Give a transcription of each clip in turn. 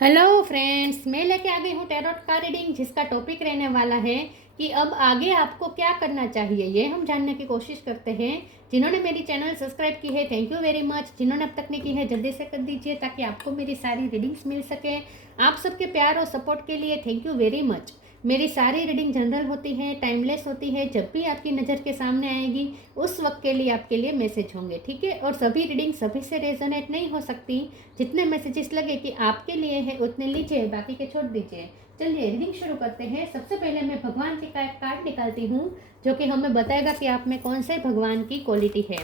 Hello friends, मैं लेके आ गई हूँ टैरोट का रीडिंग, जिसका टॉपिक रहने वाला है कि अब आगे आपको क्या करना चाहिए। ये हम जानने की कोशिश करते हैं। जिन्होंने मेरी चैनल सब्सक्राइब की है, थैंक यू वेरी मच। जिन्होंने अब तक नहीं की है, जल्दी से कर दीजिए ताकि आपको मेरी सारी रीडिंग्स मिल सके। आप सबके प्यार और सपोर्ट के लिए थैंक यू वेरी मच। मेरी सारी रीडिंग जनरल होती है, टाइमलेस होती है। जब भी आपकी नज़र के सामने आएगी उस वक्त के लिए आपके लिए मैसेज होंगे, ठीक है। और सभी रीडिंग सभी से रेजोनेट नहीं हो सकती। जितने मैसेजेस लगे कि आपके लिए है उतने लीजिए, बाकी के छोड़ दीजिए। चलिए रीडिंग शुरू करते हैं। सबसे पहले मैं भगवान जी का एक कार्ड निकालती हूँ, जो कि हमें बताएगा कि आप में कौन से भगवान की क्वालिटी है।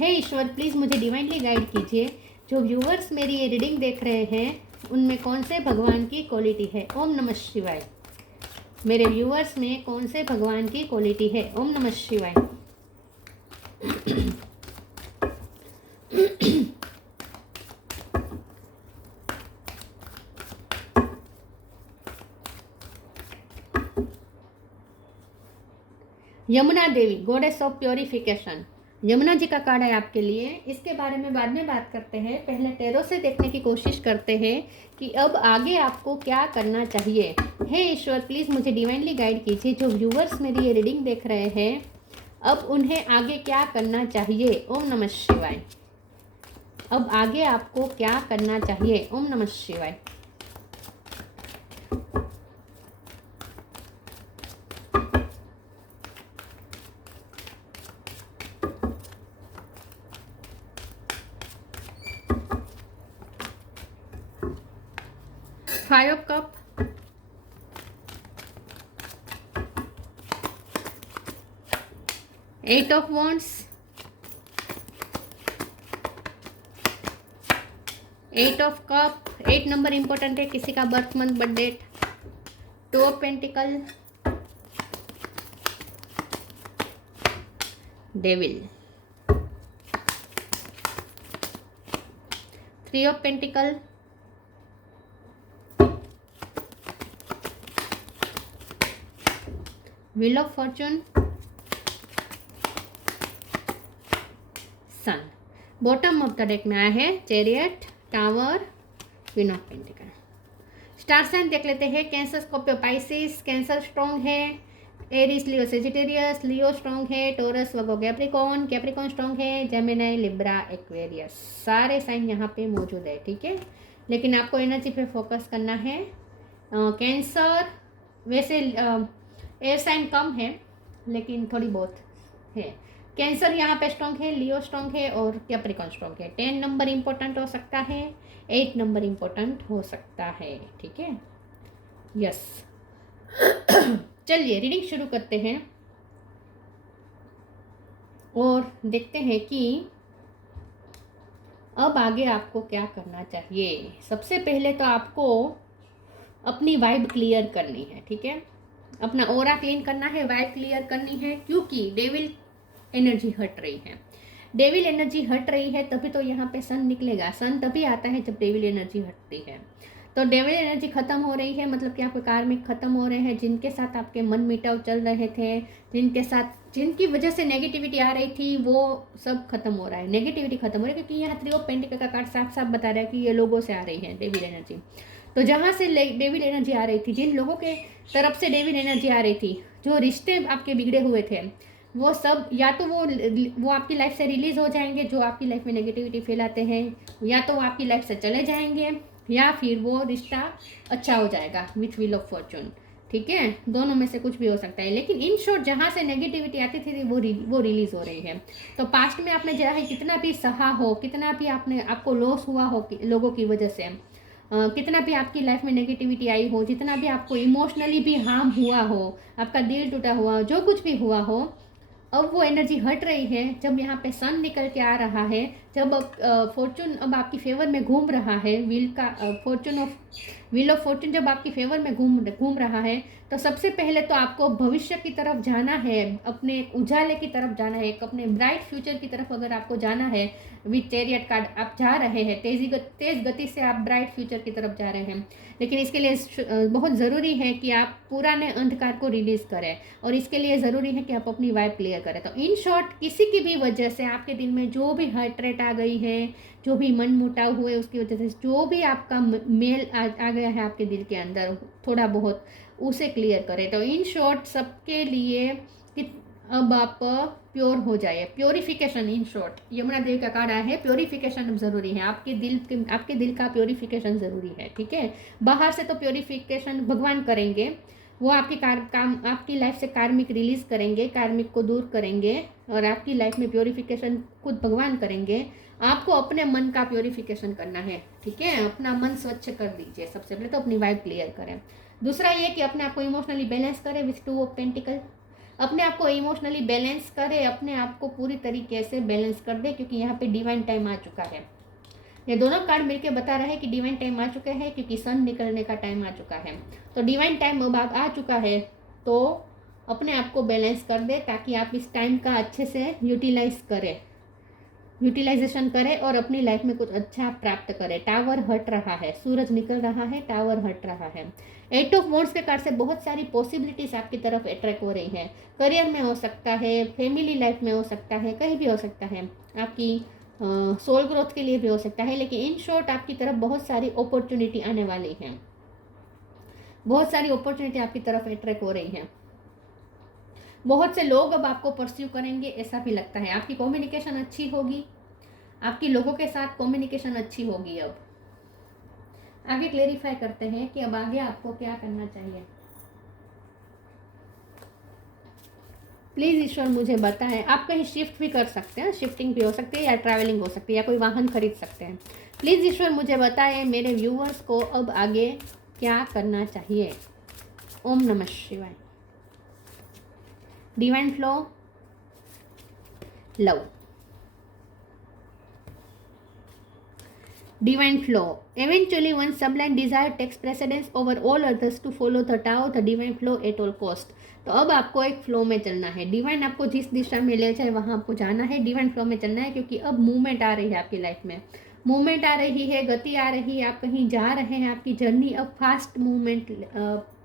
हे ईश्वर, प्लीज़ मुझे डिवाइनली गाइड कीजिए। जो व्यूवर्स मेरी ये रीडिंग देख रहे हैं उनमें कौन से भगवान की क्वालिटी है। ओम नमः शिवाय। मेरे व्यूवर्स में कौन से भगवान की क्वालिटी है। ओम नमः शिवाय। Yamuna Devi, goddess of purification. Yamuna ji का कार्ड है आपके लिए। इसके बारे में बाद में बात करते हैं। पहले टैरो से देखने की कोशिश करते हैं कि अब आगे आपको क्या करना चाहिए। हे ईश्वर, प्लीज़ मुझे डिवाइनली गाइड कीजिए। जो व्यूवर्स मेरी ये रीडिंग देख रहे हैं, अब उन्हें आगे क्या करना चाहिए। ओम नमः शिवाय। अब आगे आपको क्या करना चाहिए। ओम नमः शिवाय। Five of cup, eight of wands, eight of cup. 8 number important है, किसी का birth month birth date. 2 of pentacle, devil, 3 of pentacle, wheel of fortune, sun. Bottom of the deck में आया है chariot, tower, queen of pentacle. Star sign देख लेते हैं। Cancer, Scorpio, Pisces. Cancer strong है। Aries, Leo, Sagittarius. Leo strong है। Taurus, Virgo, Capricorn. Capricorn strong है। Gemini, Libra, Aquarius. सारे साइन यहाँ पे मौजूद है, ठीक है। लेकिन आपको एनर्जी पे फोकस करना है। कैंसर वैसे एयर साइन कम है, लेकिन थोड़ी बहुत है। कैंसर यहाँ पे स्ट्रॉन्ग है, लियो स्ट्रॉन्ग है और कैप्रिकॉन स्ट्रॉन्ग है। 10 नंबर इंपॉर्टेंट हो सकता है, 8 नंबर इंपॉर्टेंट हो सकता है, ठीक है। यस। चलिए रीडिंग शुरू करते हैं और देखते हैं कि अब आगे आपको क्या करना चाहिए। सबसे पहले तो आपको अपनी वाइब क्लियर करनी है, ठीक है। अपना ऑरा क्लीन करना है, वाइब क्लियर करनी है, क्योंकि डेविल एनर्जी हट रही है। डेविल एनर्जी हट रही है तभी तो यहाँ पे सन निकलेगा। सन तभी आता है जब डेविल एनर्जी हटती है। तो डेविल एनर्जी खत्म हो रही है, मतलब कि आपके कार्मिक खत्म हो रहे हैं। जिनके साथ आपके मन मिटाव चल रहे थे, जिनके साथ जिनकी वजह से नेगेटिविटी आ रही थी, वो सब खत्म हो रहा है। नेगेटिविटी खत्म हो रही है, क्योंकि यहाँ 3 ऑफ पेंटिकल का कार्ड साफ साफ बता रहा है कि ये लोगों से आ रही है डेविल एनर्जी। तो जहाँ से डेविल एनर्जी आ रही थी, जिन लोगों के तरफ से डेविल एनर्जी आ रही थी, जो रिश्ते आपके बिगड़े हुए थे, वो सब या तो वो आपकी लाइफ से रिलीज हो जाएंगे, जो आपकी लाइफ में नेगेटिविटी फैलाते हैं, या तो वो आपकी लाइफ से चले जाएंगे, या फिर वो रिश्ता अच्छा हो जाएगा विथ व्हील ऑफ फॉर्चून, ठीक है। दोनों में से कुछ भी हो सकता है। लेकिन इन शॉर्ट जहाँ से नेगेटिविटी आती थी वो रिलीज हो रही है। तो पास्ट में आपने चाहे कितना भी सहा हो, कितना भी आपको लॉस हुआ हो लोगों की वजह से, कितना भी आपकी लाइफ में नेगेटिविटी आई हो, जितना भी आपको इमोशनली भी हार्म हुआ हो, आपका दिल टूटा हुआ, जो कुछ भी हुआ हो, अब वो एनर्जी हट रही है। जब यहाँ पे सन निकल के आ रहा है, जब फॉर्चून अब आपकी फेवर में घूम रहा है, व्हील ऑफ फॉर्चून जब आपकी फेवर में घूम रहा है, तो सबसे पहले तो आपको भविष्य की तरफ जाना है, अपने एक उजाले की तरफ जाना है, एक अपने ब्राइट फ्यूचर की तरफ अगर आपको जाना है, विथ चैरियट कार्ड आप जा रहे हैं, तेज गति से आप ब्राइट फ्यूचर की तरफ जा रहे हैं। लेकिन इसके लिए बहुत ज़रूरी है कि आप पुराने अंधकार को रिलीज़ करें, और इसके लिए ज़रूरी है कि आप अपनी वाइब क्लियर करें। तो इन शॉर्ट, किसी की भी वजह से आपके दिल में जो भी हर्ट रेट आ गई है, जो भी मन मुटाव हुए उसकी वजह से जो भी आपका मेल आ गया है आपके दिल के अंदर थोड़ा बहुत, उसे क्लियर करें। तो इन शॉर्ट सबके लिए कि अब आप प्योर हो जाए, प्योरिफिकेशन। इन शॉर्ट यमुना देवी का कार्ड आया है, प्योरिफिकेशन अब ज़रूरी है, आपके दिल का प्योरिफिकेशन ज़रूरी है, ठीक है। बाहर से तो प्योरिफिकेशन भगवान करेंगे, वो आपकी लाइफ से कार्मिक रिलीज करेंगे, कार्मिक को दूर करेंगे और आपकी लाइफ में प्योरिफिकेशन खुद भगवान करेंगे। आपको अपने मन का प्योरिफिकेशन करना है, ठीक है। अपना मन स्वच्छ कर दीजिए, सबसे पहले तो अपनी वाइब क्लियर करें। दूसरा ये कि अपने आप को इमोशनली बैलेंस करें विथ 2 ऑफ पेंटिकल। अपने आप को इमोशनली बैलेंस करें, अपने आप को पूरी तरीके से बैलेंस कर दे, क्योंकि यहाँ पे डिवाइन टाइम आ चुका है। ये दोनों कार्ड मिलकर बता रहे हैं कि डिवाइन टाइम आ चुका है, क्योंकि सन निकलने का टाइम आ चुका है। तो डिवाइन टाइम अब आ चुका है, तो अपने आप को बैलेंस कर दे ताकि आप इस टाइम का अच्छे से यूटिलाइजेशन करें और अपनी लाइफ में कुछ अच्छा प्राप्त करें। टावर हट रहा है, सूरज निकल रहा है, टावर हट रहा है। 8 ऑफ वॉन्ड्स के कार्ड से बहुत सारी पॉसिबिलिटीज आपकी तरफ अट्रैक्ट हो रही है। करियर में हो सकता है, फैमिली लाइफ में हो सकता है, कहीं भी हो सकता है, आपकी सोल ग्रोथ के लिए भी हो सकता है। लेकिन इन शॉर्ट आपकी तरफ बहुत सारी अपॉर्चुनिटी आने वाली हैं, बहुत सारी अपॉर्चुनिटी आपकी तरफ अट्रैक्ट हो रही है। बहुत से लोग अब आपको परस्यू करेंगे, ऐसा भी लगता है। आपकी कम्युनिकेशन अच्छी होगी, आपकी लोगों के साथ कम्युनिकेशन अच्छी होगी। अब आगे क्लेरिफाई करते हैं कि अब आगे आपको क्या करना चाहिए। प्लीज़ ईश्वर मुझे बताएं। आप कहीं शिफ्ट भी कर सकते हैं, शिफ्टिंग भी हो सकती है या ट्रैवलिंग हो सकती है या कोई वाहन खरीद सकते हैं। प्लीज़ ईश्वर मुझे बताएं मेरे व्यूअर्स को अब आगे क्या करना चाहिए। ओम नमः शिवाय। Divine flow, love. Divine flow. Eventually, one sublime desire takes precedence over all others to follow the Tao, the divine flow at all cost. तो अब आपको एक फ्लो में चलना है। डिवाइन आपको जिस दिशा में ले जाए वहाँ आपको जाना है, डिवाइन फ्लो में चलना है, क्योंकि अब मूवमेंट आ रही है आपकी लाइफ में, मूवमेंट आ रही है, गति आ रही है, आप कहीं जा रहे हैं। आपकी जर्नी अब फास्ट मूवमेंट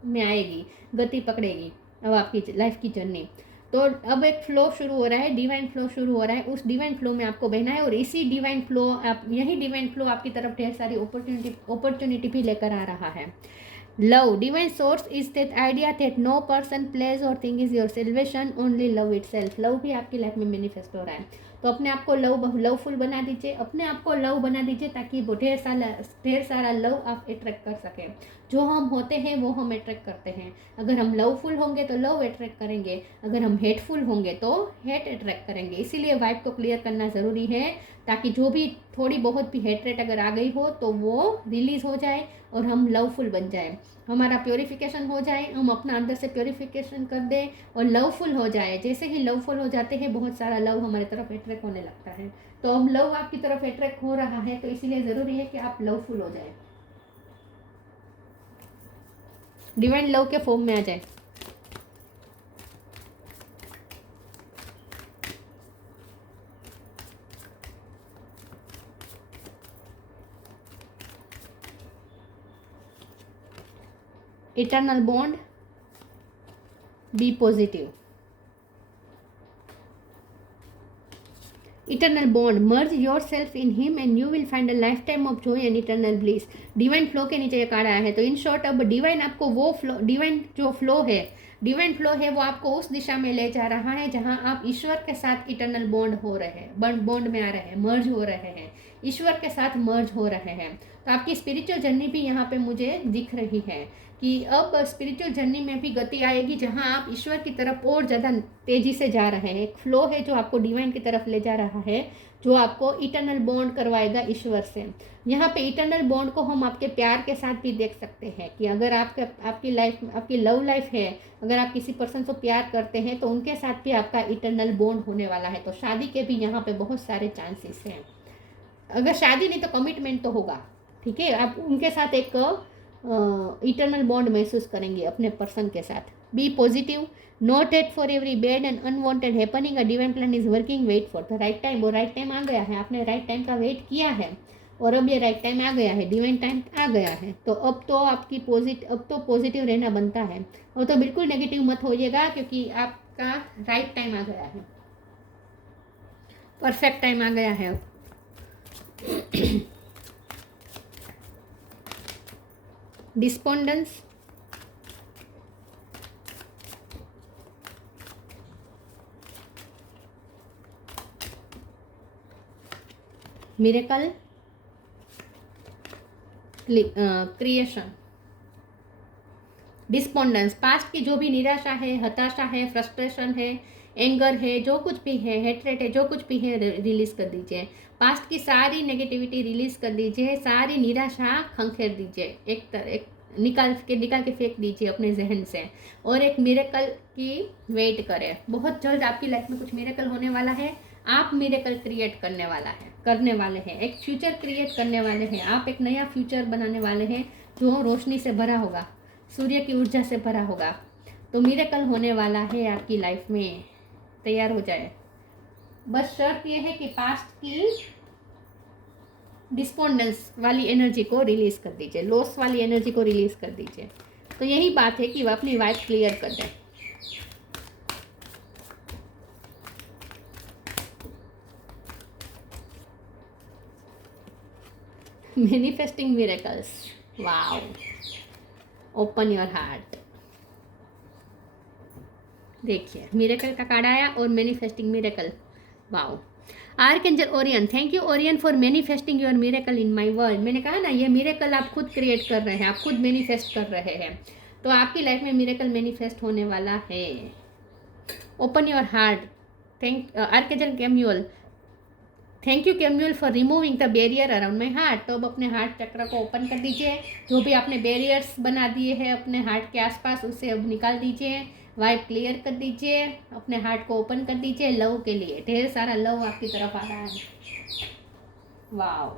में आएगी, गति पकड़ेगी अब आपकी लाइफ की जर्नी। तो अब एक फ्लो शुरू हो रहा है, डिवाइन फ्लो शुरू हो रहा है। उस डिवाइन फ्लो में आपको बहना है और इसी डिवाइन फ्लो यही डिवाइन फ्लो आपकी तरफ ढेर सारी अपॉर्चुनिटी भी लेकर आ रहा है। Love, divine source is that idea that no person, place और thing is your salvation, only love itself. Love भी आपकी लाइफ में मैनिफेस्ट हो रहा है। तो अपने आप को लवफुल बना दीजिए, अपने आप को लव बना दीजिए, ताकि ढेर सारा लव आप अट्रैक्ट कर सकें। जो हम होते हैं वो हम अट्रैक्ट करते हैं। अगर हम लवफुल होंगे तो लव अट्रैक्ट करेंगे, अगर हम हेटफुल होंगे तो हेट अट्रैक्ट करेंगे। इसीलिए वाइब को क्लियर करना ज़रूरी है, ताकि जो भी थोड़ी बहुत भी हेटरेट अगर आ गई हो तो वो रिलीज़ हो जाए और हम लवफुल बन जाए, हमारा प्योरिफिकेशन हो जाए, हम अपना अंदर से प्योरिफिकेशन कर दें और लवफुल हो जाए। जैसे ही लवफुल हो जाते हैं बहुत सारा लव हमारी तरफ अट्रैक्ट होने लगता है। तो अब लव आपकी तरफ अट्रैक्ट हो रहा है, तो इसीलिए ज़रूरी है कि आप लवफुल हो जाए, डिवाइन लव के फॉर्म में आ जाए। Eternal bond, be positive. Eternal bond, merge yourself in him and you will find a lifetime of joy and eternal bliss. Divine flow के नीचे ये कार्ड आया है। तो इन शॉर्ट अब डिवाइन आपको वो फ्लो, डिवाइन जो फ्लो है, डिवाइन फ्लो है वो आपको उस दिशा में ले जा रहा है जहां आप ईश्वर के साथ इटर्नल बॉन्ड हो रहे हैं, बॉन्ड में आ रहे हैं, मर्ज हो रहे हैं, ईश्वर के साथ मर्ज हो रहे हैं। तो आपकी स्पिरिचुअल जर्नी भी यहाँ पे मुझे दिख रही है कि अब स्पिरिचुअल जर्नी में भी गति आएगी, जहां आप ईश्वर की तरफ और ज़्यादा तेज़ी से जा रहे हैं। एक फ्लो है जो आपको डिवाइन की तरफ ले जा रहा है, जो आपको इटर्नल बॉन्ड करवाएगा ईश्वर से। यहाँ पे इटर्नल बॉन्ड को हम आपके प्यार के साथ भी देख सकते हैं कि अगर आपकी लाइफ, आपकी लव लाइफ है, अगर आप किसी पर्सन को प्यार करते हैं तो उनके साथ भी आपका इटर्नल बॉन्ड होने वाला है। तो शादी के भी यहाँ पे बहुत सारे चांसेस हैं। अगर शादी नहीं तो कमिटमेंट तो होगा, ठीक है। आप उनके साथ एक इटर्नल बॉन्ड महसूस करेंगे अपने पर्सन के साथ। Be positive, not at for every bad and unwanted happening a divine plan is working, wait for the right time. वो राइट टाइम आ गया है, आपने राइट टाइम का वेट किया है और अब ये राइट टाइम आ गया है, डिवाइन टाइम आ गया है। तो अब तो पॉजिटिव रहना बनता है। और तो बिल्कुल नेगेटिव मत होइएगा, क्योंकि आपका राइट टाइम आ गया है, परफेक्ट टाइम आ गया है। Despondence, miracle, creation. Despondence, past की जो भी निराशा है, हताशा है, फ्रस्ट्रेशन है, एंगर है, जो कुछ भी है, हेट्रेट है, जो कुछ भी है, रिलीज कर दीजिए। पास्ट की सारी नेगेटिविटी रिलीज कर दीजिए, सारी निराशा खंखेर दीजिए, एक निकाल के फेंक दीजिए अपने जहन से, और एक मिरेकल की वेट करें। बहुत जल्द आपकी लाइफ में कुछ मिरेकल होने वाला है। आप मिरेकल क्रिएट करने वाले हैं, एक फ्यूचर क्रिएट करने वाले हैं। आप एक नया फ्यूचर बनाने वाले हैं जो रोशनी से भरा होगा, सूर्य की ऊर्जा से भरा होगा। तो मिरेकल होने वाला है आपकी लाइफ में, तैयार हो जाए। बस शर्त यह है कि पास्ट की डिस्पोंडेंस वाली एनर्जी को रिलीज कर दीजिए, लॉस वाली एनर्जी को रिलीज कर दीजिए। तो यही बात है कि वह अपनी वाइब क्लियर कर दें। Manifesting miracles, wow, open your heart. देखिए मिरेकल का कार्ड आया और manifesting miracle, wow. Archangel Orion, thank you Orion for manifesting your miracle in my world. मैंने कहा ना, ये मिरेकल आप खुद क्रिएट कर रहे हैं, आप खुद मैनिफेस्ट कर रहे हैं। तो आपकी लाइफ में मिरेकल मैनिफेस्ट होने वाला है। Open your heart. Thank archangel Chamuel, thank you Chamuel for removing the barrier around my heart. तो अब अपने हार्ट चक्र को ओपन कर दीजिए। जो भी आपने बैरियर्स बना दिए हैं अपने हार्ट के आसपास, उसे अब निकाल दीजिए, वाइब क्लियर कर दीजिए, अपने हार्ट को ओपन कर दीजिए लव के लिए। ढेर सारा लव आपकी तरफ आ रहा है, वाओ।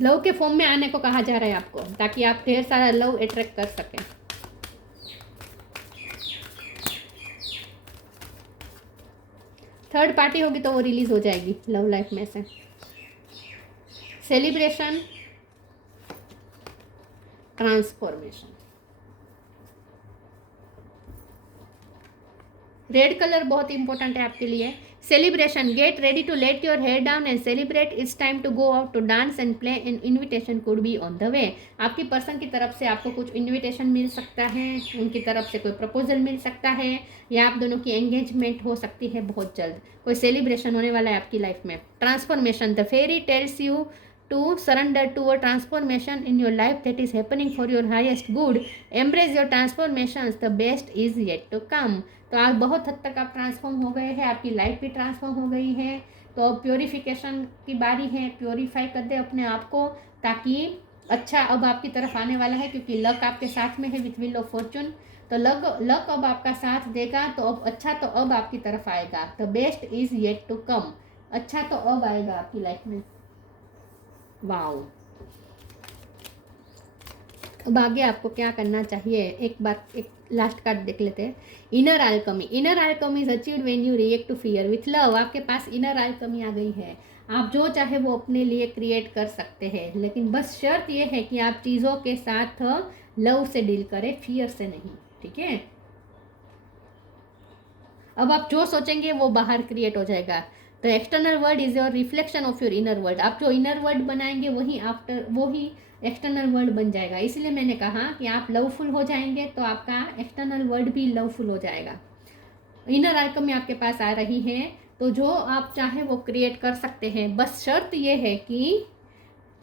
लव के फॉर्म में आने को कहा जा रहा है आपको, ताकि आप ढेर सारा लव अट्रैक्ट कर सकें। थर्ड पार्टी होगी तो वो रिलीज हो जाएगी लव लाइफ में से। Celebration, transformation. रेड कलर बहुत इंपॉर्टेंट है आपके लिए। Celebration, get ready to let your hair down and celebrate, it's time to go out to dance and play, and invitation could be on the way. आपकी person की तरफ से आपको कुछ इन्विटेशन मिल सकता है, उनकी तरफ से कोई प्रपोजल मिल सकता है, या आप दोनों की एंगेजमेंट हो सकती है बहुत जल्द। कोई सेलिब्रेशन होने वाला है आपकी लाइफ में। Transformation, the fairy tells you to surrender to a transformation in your life that is happening for your highest good. Embrace your transformations, the best is yet to come. तो आप बहुत हद तक आप ट्रांसफॉर्म हो गए हैं, आपकी लाइफ भी ट्रांसफॉर्म हो गई है। तो अब प्योरीफिकेशन की बारी है, प्योरीफाई कर दे अपने आप को, ताकि अच्छा अब आपकी तरफ आने वाला है, क्योंकि लक आपके साथ में है विथ व्हील ऑफ फॉर्चून। तो लक अब आपका साथ देगा, तो अब अच्छा तो अब आपकी तरफ आएगा। The best is yet to come, अच्छा तो अब आएगा आपकी लाइफ में, वाओ। अब आगे आपको क्या करना चाहिए, एक बार एक लास्ट कार्ड देख लेते हैं। Inner alchemy, inner alchemy is achieved when you react to fear with love. आपके पास इनर आल्केमी आ गई है, आप जो चाहे वो अपने लिए क्रिएट कर सकते हैं, लेकिन बस शर्त ये है कि आप चीज़ों के साथ लव से डील करें, फियर से नहीं, ठीक है। अब आप जो सोचेंगे वो बाहर क्रिएट हो जाएगा। तो external world is your reflection of your inner world. आप जो इनर वर्ल्ड बनाएंगे वही एक्सटर्नल वर्ल्ड बन जाएगा। इसलिए मैंने कहा कि आप लवफुल हो जाएंगे तो आपका एक्सटर्नल वर्ल्ड भी लवफुल हो जाएगा। इनर आल्केमी आपके पास आ रही है, तो जो आप चाहे वो क्रिएट कर सकते हैं। बस शर्त ये है कि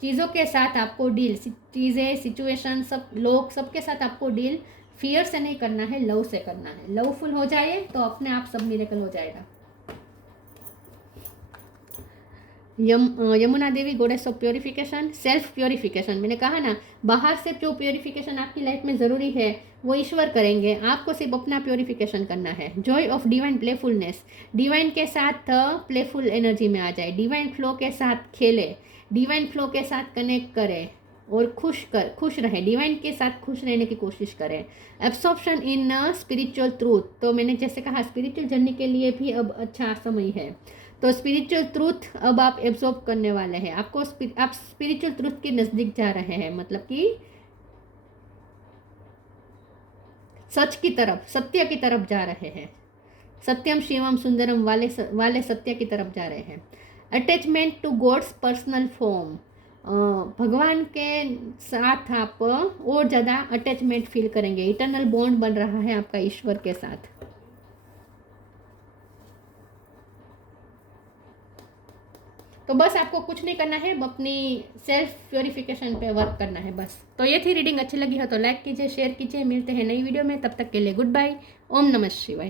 चीज़ों के साथ आपको डील, चीज़ें, सिचुएशन, सब लोग, सबके साथ आपको डील फियर से नहीं करना है, लव से करना है। लवफुल हो जाए तो अपने आप सब मिरेकल हो जाएगा। Yamuna Devi, goddess of purification, self purification. मैंने कहा ना, बाहर से जो प्योरिफिकेशन आपकी लाइफ में ज़रूरी है वो ईश्वर करेंगे, आपको सिर्फ अपना प्योरिफिकेशन करना है। Joy of divine playfulness, divine के साथ प्लेफुल एनर्जी में आ जाए, डिवाइन फ्लो के साथ खेले, डिवाइन फ्लो के साथ कनेक्ट करें और खुश रहें, डिवाइन के साथ खुश रहने की कोशिश करें। एब्सॉर्प्शन इन स्पिरिचुअल ट्रूथ, तो मैंने जैसे कहा स्पिरिचुअल जर्नी के लिए भी अब अच्छा समय है। तो स्पिरिचुअल ट्रूथ अब आप एब्जॉर्ब करने वाले हैं, आप स्पिरिचुअल ट्रूथ के नज़दीक जा रहे हैं, मतलब कि सच की तरफ, सत्य की तरफ जा रहे हैं। सत्यम शिवम सुंदरम वाले सत्य की तरफ जा रहे हैं। Attachment to God's personal form, भगवान के साथ आप और ज़्यादा अटैचमेंट फील करेंगे, इटर्नल बॉन्ड बन रहा है आपका ईश्वर के साथ। तो बस आपको कुछ नहीं करना है, अपनी सेल्फ प्योरिफिकेशन पे वर्क करना है बस। तो ये थी रीडिंग, अच्छी लगी हो तो लाइक कीजिए, शेयर कीजिए। मिलते हैं नई वीडियो में, तब तक के लिए गुड बाय। ओम नमः शिवाय।